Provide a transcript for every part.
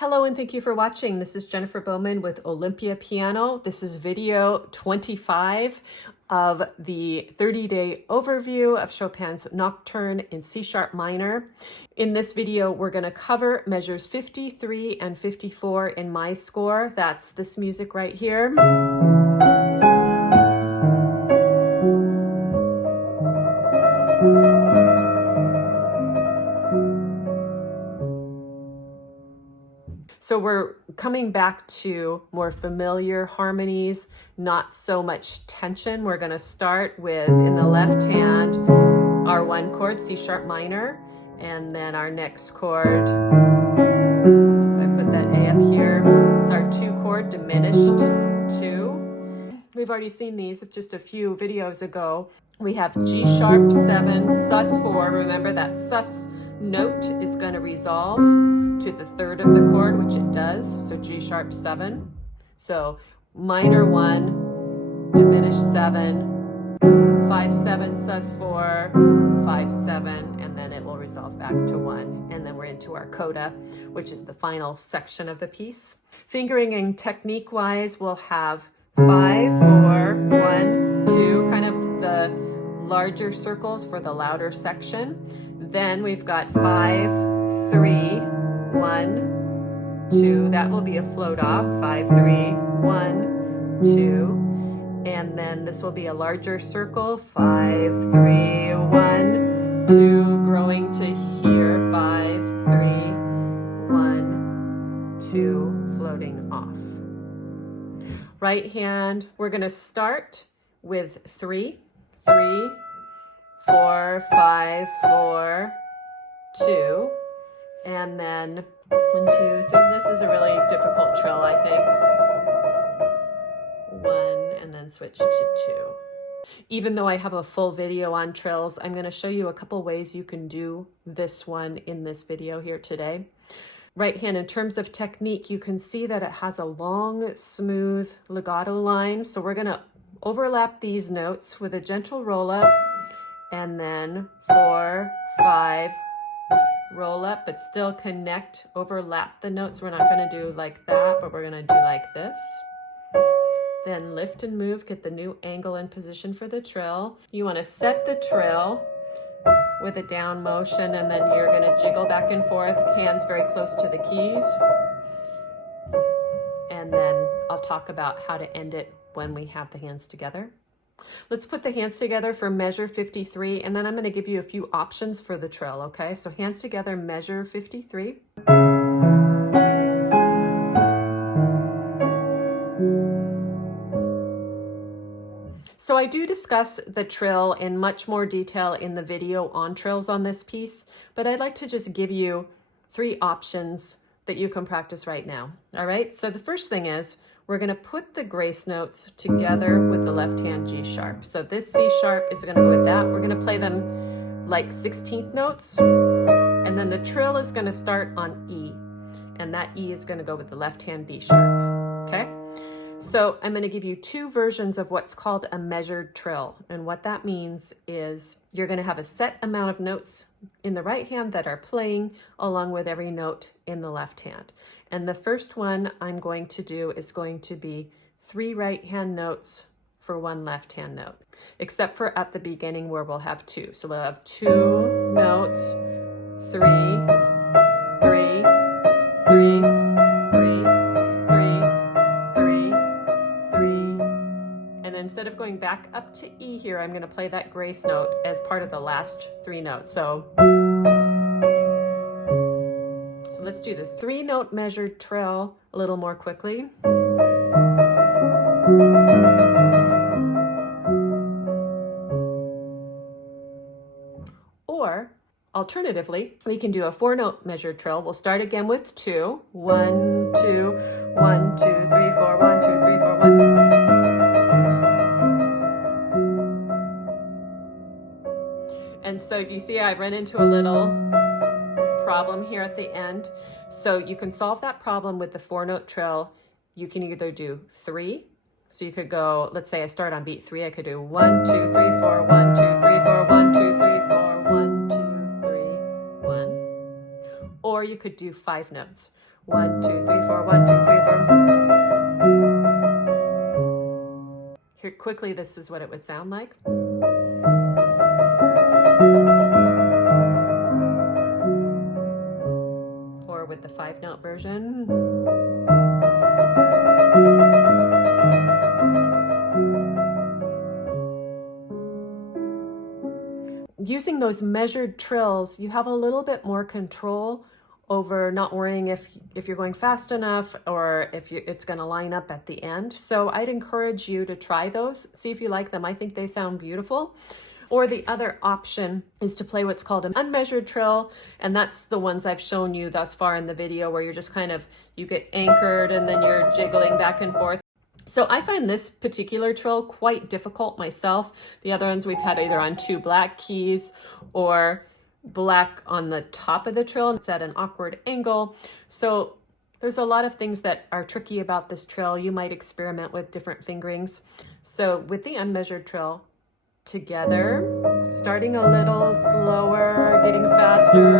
Hello and thank you for watching. This is Jennifer Bowman with Olympia Piano. This is video 25 of the 30-day overview of Chopin's Nocturne in C# minor. In this video, we're going to cover measures 53 and 54 in my score. That's this music right here. So we're coming back to more familiar harmonies, not so much tension. We're going to start with, in the left hand, our one chord, C# minor, and then our next chord, if I put that A up here, it's our 2 chord, diminished 2. We've already seen these just a few videos ago. We have G#, 7, sus4. Remember that sus note is going to resolve to the 3rd of the chord, which it does, so G#, 7. So minor 1, diminished 7, 5, 7, sus4, 5, 7, and then it will resolve back to 1. And then we're into our coda, which is the final section of the piece. Fingering and technique-wise, we'll have 5, 4, 1, 2, kind of the larger circles for the louder section. Then we've got 5, 3, 1, 2, that will be a float off, 5, 3, 1, 2, and then this will be a larger circle, 5, 3, 1, 2, growing to here, 5, 3, 1, 2, floating off. Right hand, we're going to start with 3, 3, 4, 5, 4, 2, and then 1, 2, 3. This is a really difficult trill, I think. 1, and then switch to 2. Even though I have a full video on trills, I'm going to show you a couple ways you can do this one in this video here today. Right hand, in terms of technique, you can see that it has a long, smooth legato line. So we're going to overlap these notes with a gentle roll up, and then 4, 5, roll up, but still connect, overlap the notes. We're not going to do like that, but we're going to do like this. Then lift and move, get the new angle and position for the trill. You want to set the trill with a down motion, and then you're going to jiggle back and forth, hands very close to the keys. And then I'll talk about how to end it when we have the hands together. Let's put the hands together for measure 53, and then I'm going to give you a few options for the trill, okay? So hands together, measure 53. So I do discuss the trill in much more detail in the video on trills on this piece, but I'd like to just give you 3 options that you can practice right now, all right? So the first thing is, we're going to put the grace notes together with the left hand G#. So this C# is going to go with that. We're going to play them like 16th notes. And then the trill is going to start on E. And that E is going to go with the left hand D#. Okay? So I'm going to give you 2 versions of what's called a measured trill. And what that means is you're going to have a set amount of notes in the right hand that are playing along with every note in the left hand. And the first one I'm going to do is going to be 3 right hand notes for 1 left hand note, except for at the beginning where we'll have 2. So we'll have 2 notes, 3, 3, 3, 3, 3, 3, 3. And instead of going back up to E here, I'm going to play that grace note as part of the last 3 notes. So let's do the 3-note measured trill a little more quickly. Or alternatively, we can do a 4-note measured trill. We'll start again with 2. 1, 2, 1, 2, 3, 4, 1, 2, 3, 4, 1. And so do you see I run into a little problem here at the end? So you can solve that problem with the 4-note trill. You can either do 3. So you could go, let's say I start on beat 3, I could do 1, 2, 3, 4, 1, 2, 3, 4, 1, 2, 3, 4, 1, 2, 3, 1. Or you could do 5 notes. 1, 2, 3, 4, 1, 2, 3, 4. Here, quickly, this is what it would sound like. Or with the 5-note version. Using those measured trills, you have a little bit more control over not worrying if you're going fast enough or if it's going to line up at the end. So I'd encourage you to try those, see if you like them. I think they sound beautiful. Or the other option is to play what's called an unmeasured trill, and that's the ones I've shown you thus far in the video, where you're just kind of, you get anchored and then you're jiggling back and forth. So I find this particular trill quite difficult myself. The other ones we've had either on 2 black keys or black on the top of the trill. It's at an awkward angle. So there's a lot of things that are tricky about this trill. You might experiment with different fingerings. So with the unmeasured trill, together, starting a little slower, getting faster.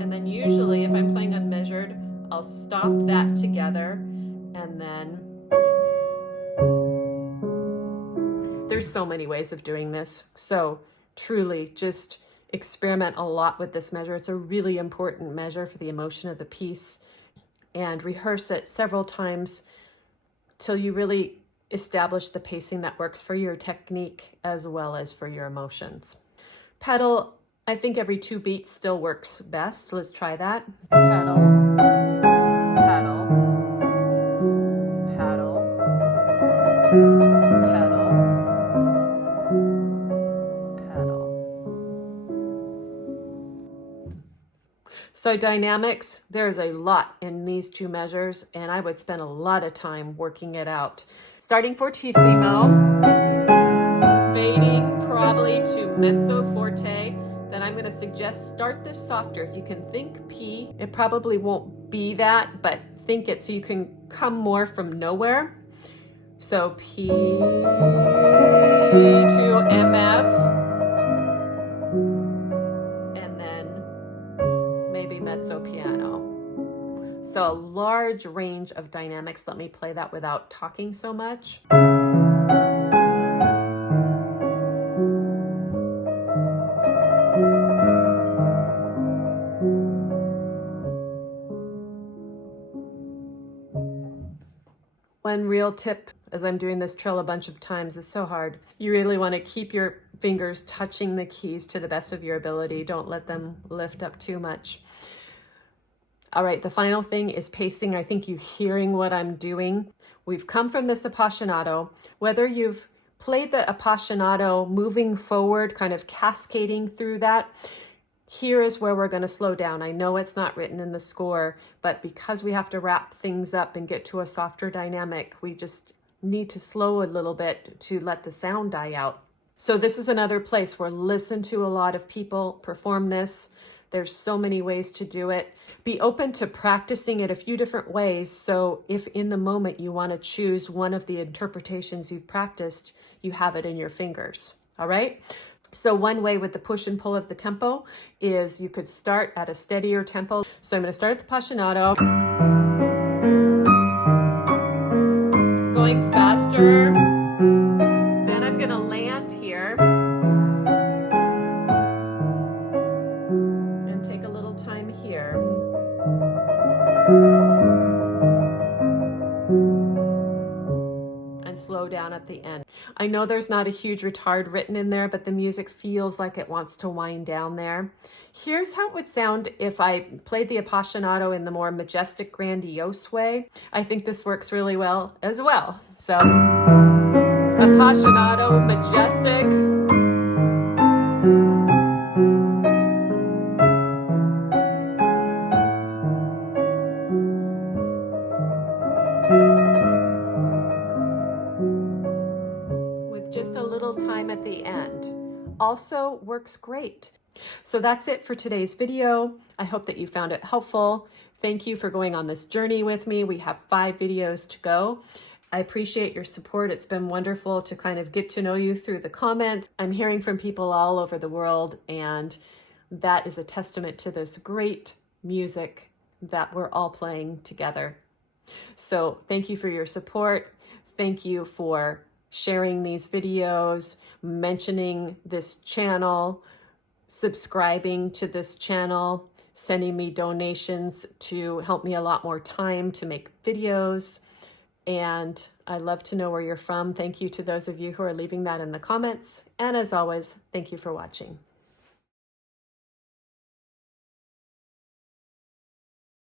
And then usually if I'm playing unmeasured, I'll stop that together, and then there's so many ways of doing this. So truly just experiment a lot with this measure. It's a really important measure for the emotion of the piece, and rehearse it several times till you really establish the pacing that works for your technique as well as for your emotions. Pedal, I think every 2 beats still works best. Let's try that. Pedal, pedal, pedal, pedal, pedal. So dynamics, there's a lot in these 2 measures, and I would spend a lot of time working it out. Starting fortissimo, fading probably to mezzo forte. Then I'm going to suggest start this softer. If you can think P, it probably won't be that, but think it so you can come more from nowhere. So P to MF, and then maybe mezzo piano. So a large range of dynamics. Let me play that without talking so much. One real tip, as I'm doing this trill a bunch of times, is so hard. You really want to keep your fingers touching the keys to the best of your ability. Don't let them lift up too much. All right, the final thing is pacing. I think you're hearing what I'm doing. We've come from this appassionato. Whether you've played the appassionato moving forward, kind of cascading through that, here is where we're going to slow down. I know it's not written in the score, but because we have to wrap things up and get to a softer dynamic, we just need to slow a little bit to let the sound die out. So this is another place where listen to a lot of people perform this. There's so many ways to do it. Be open to practicing it a few different ways. So if in the moment you want to choose one of the interpretations you've practiced, you have it in your fingers. All right? So one way with the push and pull of the tempo is you could start at a steadier tempo. So I'm going to start at the appassionato, going faster. Then I'm going to land here and take a little time here. And slow down at the end. I know there's not a huge retard written in there, but the music feels like it wants to wind down there. Here's how it would sound if I played the appassionato in the more majestic, grandiose way. I think this works really well as well. So, appassionato, majestic. Just a little time at the end. Also works great. So that's it for today's video. I hope that you found it helpful. Thank you for going on this journey with me. We have 5 videos to go. I appreciate your support. It's been wonderful to kind of get to know you through the comments. I'm hearing from people all over the world, and that is a testament to this great music that we're all playing together. So thank you for your support. Thank you for sharing these videos, mentioning this channel, subscribing to this channel, sending me donations to help me a lot more time to make videos. And I love to know where you're from. Thank you to those of you who are leaving that in the comments. And as always, thank you for watching.